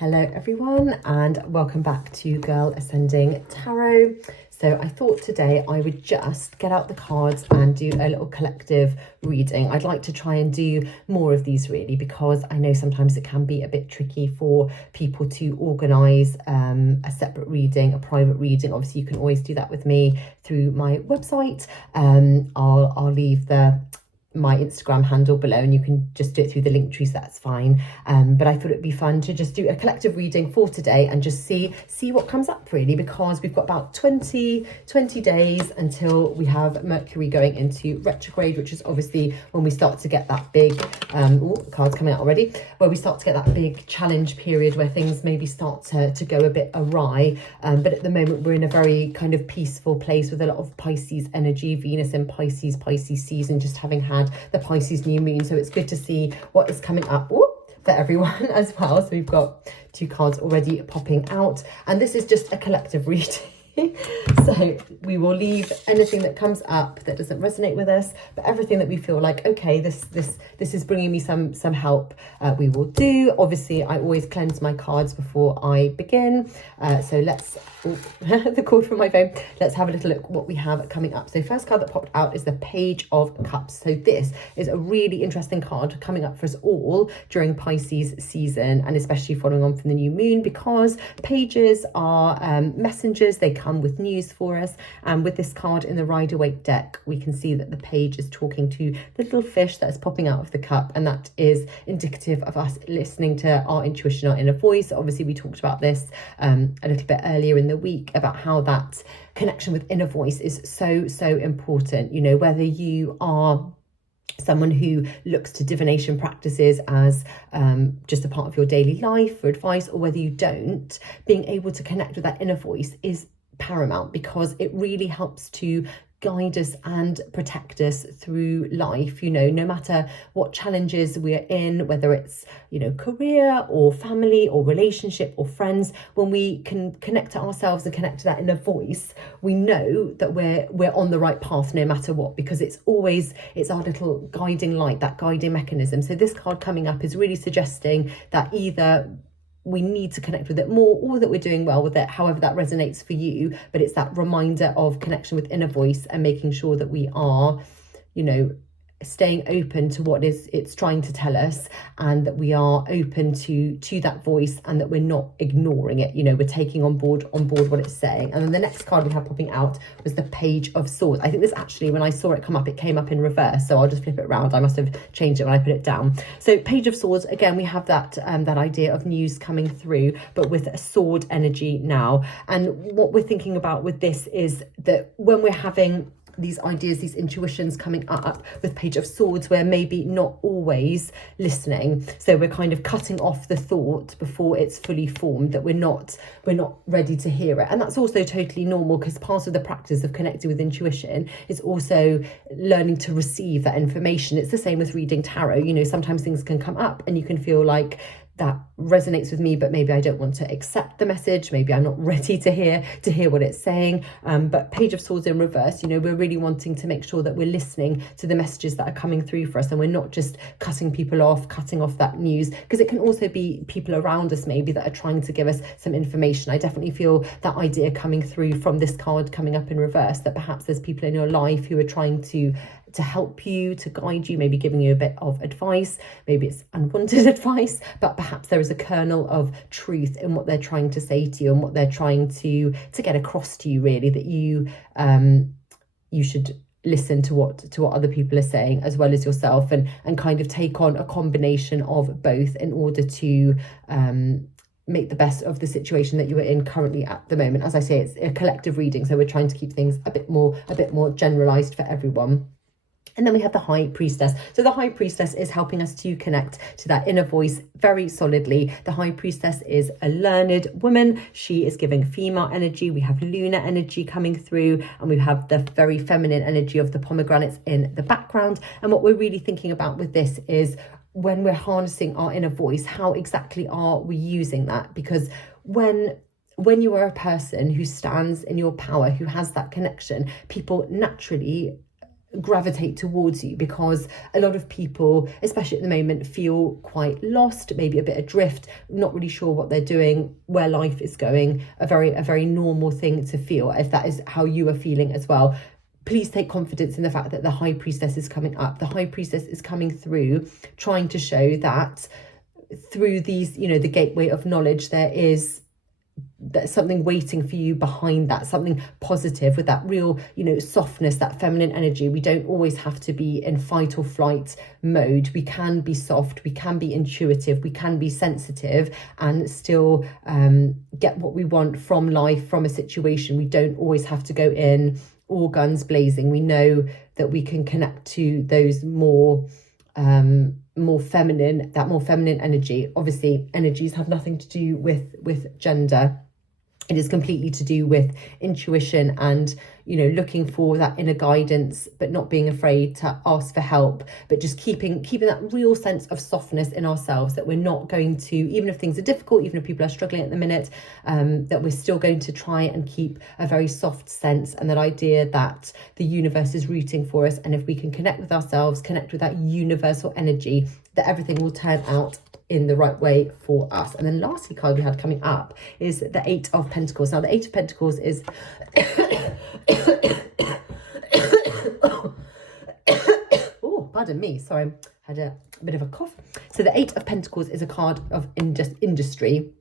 Hello everyone and welcome back to Girl Ascending Tarot. So I thought today I would just get out the cards and do a little collective reading. I'd like to try and do more of these really, because I know sometimes it can be a bit tricky for people to organise a separate reading, a private reading. Obviously you can always do that with me through my website. I'll leave my Instagram handle below and you can just do it through the link tree, so that's fine. But I thought it'd be fun to just do a collective reading for today and just see what comes up really, because we've got about 20 days until we have Mercury going into retrograde, which is obviously when we start to get that big cards coming out already, where we start to get that big challenge period where things maybe start to go a bit awry. But at the moment we're in a very kind of peaceful place with a lot of Pisces energy, Venus in Pisces season, just having had the Pisces new moon, so it's good to see what is coming up for everyone as well. So we've got 2 cards already popping out, and this is just a collective reading. So we will leave anything that comes up that doesn't resonate with us, but everything that we feel like, okay, this is bringing me some help, we will do. Obviously I always cleanse my cards before I begin, so let's the cord from my phone, let's have a little look what we have coming up. So first card that popped out is the Page of Cups. So this is a really interesting card coming up for us all during Pisces season, and especially following on from the new moon, because pages are messengers. They come with news for us, and with this card in the Rider-Waite deck we can see that the page is talking to the little fish that is popping out of the cup, and that is indicative of us listening to our intuition, our inner voice. Obviously we talked about this a little bit earlier in the week about how that connection with inner voice is so important. You know, whether you are someone who looks to divination practices as just a part of your daily life for advice, or whether you don't, being able to connect with that inner voice is paramount, because it really helps to guide us and protect us through life. You know, no matter what challenges we're in, whether it's, you know, career or family or relationship or friends, when we can connect to ourselves and connect to that inner voice, we know that we're on the right path no matter what, because it's our little guiding light, that guiding mechanism. So this card coming up is really suggesting that either we need to connect with it more, or that we're doing well with it, however that resonates for you. But it's that reminder of connection with inner voice and making sure that we are, you know, staying open to what it's trying to tell us, and that we are open to that voice, and that we're not ignoring it. You know, we're taking on board what it's saying. And then the next card we have popping out was the Page of Swords. I think this actually, when I saw it come up, it came up in reverse, so I'll just flip it around. I must have changed it when I put it down. So Page of Swords, again, we have that idea of news coming through, but with a sword energy now. And what we're thinking about with this is that when we're having these ideas, these intuitions coming up with Page of Swords, we're maybe not always listening. So we're kind of cutting off the thought before it's fully formed, that we're not ready to hear it. And that's also totally normal, because part of the practice of connecting with intuition is also learning to receive that information. It's the same with reading tarot. You know, sometimes things can come up and you can feel like that resonates with me, but maybe I don't want to accept the message. Maybe I'm not ready to hear what it's saying. But Page of Swords in reverse, you know, we're really wanting to make sure that we're listening to the messages that are coming through for us, and we're not just cutting off that news, because it can also be people around us maybe that are trying to give us some information. I definitely feel that idea coming through from this card coming up in reverse, that perhaps there's people in your life who are trying to help you, to guide you, maybe giving you a bit of advice. Maybe it's unwanted advice, but perhaps there is a kernel of truth in what they're trying to say to you, and what they're trying to get across to you, really, that you should listen to what other people are saying as well as yourself, and kind of take on a combination of both in order to make the best of the situation that you are in currently at the moment. As I say, it's a collective reading, so we're trying to keep things a bit more generalized for everyone. And then we have the High Priestess. So the High Priestess is helping us to connect to that inner voice very solidly. The High Priestess is a learned woman. She is giving female energy. We have lunar energy coming through, and we have the very feminine energy of the pomegranates in the background. And what we're really thinking about with this is, when we're harnessing our inner voice, how exactly are we using that? Because when you are a person who stands in your power, who has that connection, people naturally gravitate towards you, because a lot of people, especially at the moment, feel quite lost, maybe a bit adrift, not really sure what they're doing, where life is going. A very normal thing to feel. If that is how you are feeling as well, please take confidence in the fact that the High Priestess is coming up. The High Priestess is coming through, trying to show that through these, you know, the gateway of knowledge, there's something waiting for you behind that, something positive with that real, you know, softness, that feminine energy. We don't always have to be in fight or flight mode. We can be soft, we can be intuitive, we can be sensitive, and still get what we want from life, from a situation. We don't always have to go in all guns blazing. We know that we can connect to those more feminine energy. Obviously, energies have nothing to do with gender. It is completely to do with intuition and, you know, looking for that inner guidance, but not being afraid to ask for help, but just keeping that real sense of softness in ourselves, that we're not going to, even if things are difficult, even if people are struggling at the minute, that we're still going to try and keep a very soft sense, and that idea that the universe is rooting for us. And if we can connect with ourselves, connect with that universal energy, that everything will turn out in the right way for us. And then lastly, card we had coming up is the Eight of Pentacles. Now the Eight of Pentacles is oh, pardon me, sorry, I had a bit of a cough. So the Eight of Pentacles is a card of industry.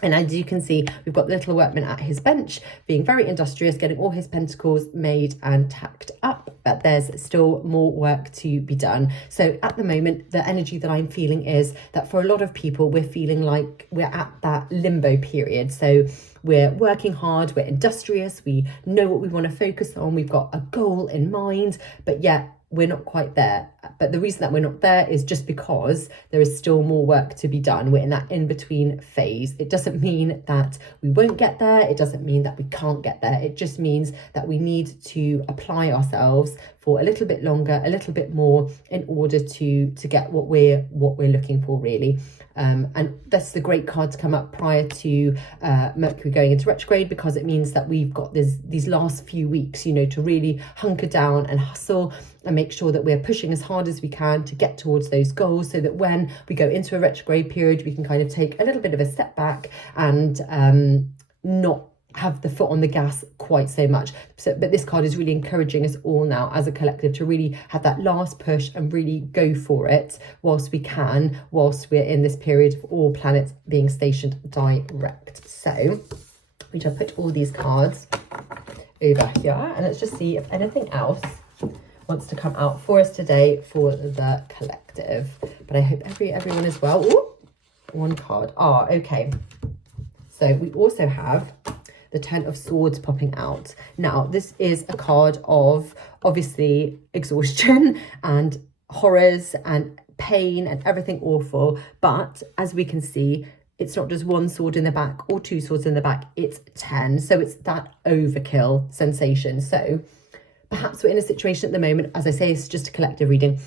And as you can see, we've got the little workman at his bench, being very industrious, getting all his pentacles made and tacked up, but there's still more work to be done. So at the moment, the energy that I'm feeling is that for a lot of people, we're feeling like we're at that limbo period. So we're working hard, we're industrious, we know what we want to focus on, we've got a goal in mind, but yet we're not quite there. But the reason that we're not there is just because there is still more work to be done. We're in that in-between phase. It doesn't mean that we won't get there. It doesn't mean that we can't get there. It just means that we need to apply ourselves for a little bit longer, a little bit more, in order to get what we're looking for, really. And that's the great card to come up prior to Mercury going into retrograde, because it means that we've got these last few weeks, you know, to really hunker down and hustle and make sure that we're pushing as hard as we can to get towards those goals, so that when we go into a retrograde period, we can kind of take a little bit of a step back and not have the foot on the gas quite so much. But this card is really encouraging us all now as a collective to really have that last push and really go for it whilst we can, whilst we're in this period of all planets being stationed direct. So we just put all these cards over here, and let's just see if anything else wants to come out for us today for the collective. But I hope everyone is well. Ooh, one card. Okay. So we also have the Ten of Swords popping out. Now, this is a card of obviously exhaustion and horrors and pain and everything awful. But as we can see, it's not just one sword in the back or two swords in the back, it's 10. So it's that overkill sensation. So perhaps we're in a situation at the moment, as I say, it's just a collective reading,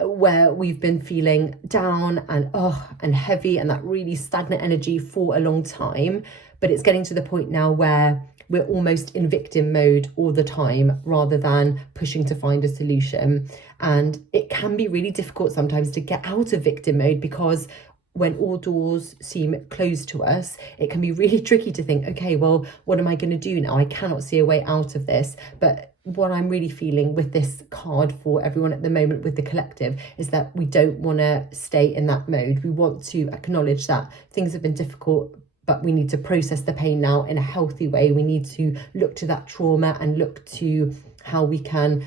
where we've been feeling down and heavy and that really stagnant energy for a long time. But it's getting to the point now where we're almost in victim mode all the time, rather than pushing to find a solution. And it can be really difficult sometimes to get out of victim mode, because when all doors seem closed to us, it can be really tricky to think, okay, well, what am I going to do now? I cannot see a way out of this. But what I'm really feeling with this card for everyone at the moment with the collective is that we don't want to stay in that mode. We want to acknowledge that things have been difficult, but we need to process the pain now in a healthy way. We need to look to that trauma and look to how we can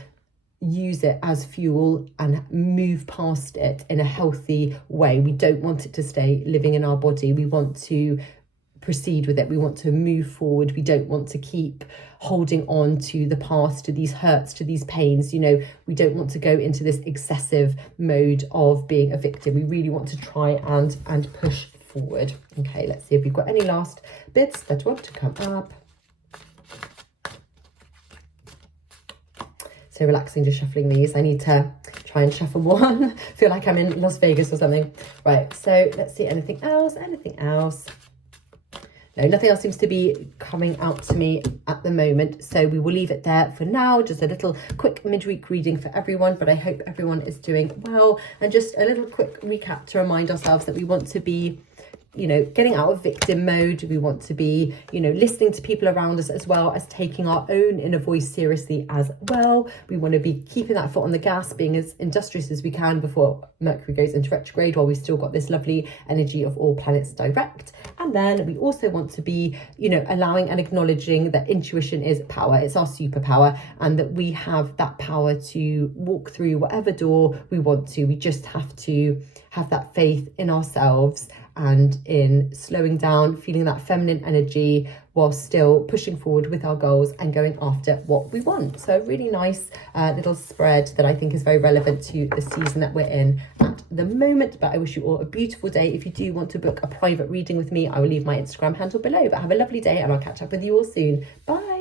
use it as fuel and move past it in a healthy way. We don't want it to stay living in our body. We want to proceed with it. We want to move forward. We don't want to keep holding on to the past, to these hurts, to these pains. You know, we don't want to go into this excessive mode of being a victim. We really want to try and push forward. Okay, let's see if we've got any last bits that want to come up. So relaxing, just shuffling these. I need to try and shuffle one. Feel like I'm in Las Vegas or something. Right, so let's see, anything else? no, nothing else seems to be coming out to me at the moment. So we will leave it there for now. Just a little quick midweek reading for everyone, but I hope everyone is doing well. And just a little quick recap to remind ourselves that we want to be, you know, getting out of victim mode. We want to be, you know, listening to people around us, as well as taking our own inner voice seriously as well. We want to be keeping that foot on the gas, being as industrious as we can before Mercury goes into retrograde, while we've still got this lovely energy of all planets direct. And then we also want to be, you know, allowing and acknowledging that intuition is power. It's our superpower, and that we have that power to walk through whatever door we want to. We just have to have that faith in ourselves and in slowing down, feeling that feminine energy while still pushing forward with our goals and going after what we want. So a really nice little spread that I think is very relevant to the season that we're in at the moment. But I wish you all a beautiful day. If you do want to book a private reading with me, I will leave my Instagram handle below. But have a lovely day, and I'll catch up with you all soon. Bye.